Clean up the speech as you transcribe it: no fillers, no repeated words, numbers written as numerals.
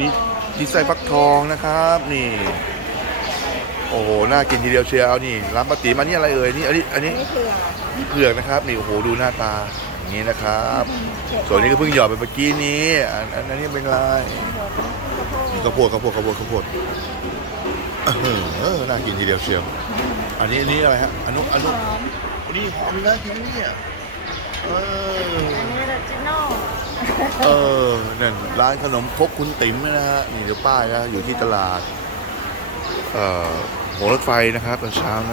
นี่ไส้ฟักทองนะครับนี่โอ้โหน่ากินทีเดียวเชียวนี่ร้านป้าติ๋มอันนี้อะไรเอ่ยนี่อันนี้นี่เผือกเผือกนะครับนี่โอ้โหดูหน้าตาอย่างนี้นะครับส่วนนี้ก็เพิ่งหยอดไปเมื่อกี้นี้อันนี้เป็นอะไรนี่ข้าวโพดน่ากินทีเดียวเชียวอันนี้อะไรฮะอันนู้นหอมอันนี้หอมนะกินเนี่ยเออ อันนี้ออริจินอล เออนั่นร้านขนมครกคุณติ๋มนะฮะนี่เดี๋ยวป้ายนะอยู่ที่ตลาดหัวรถไฟนะครับตอนเช้านะ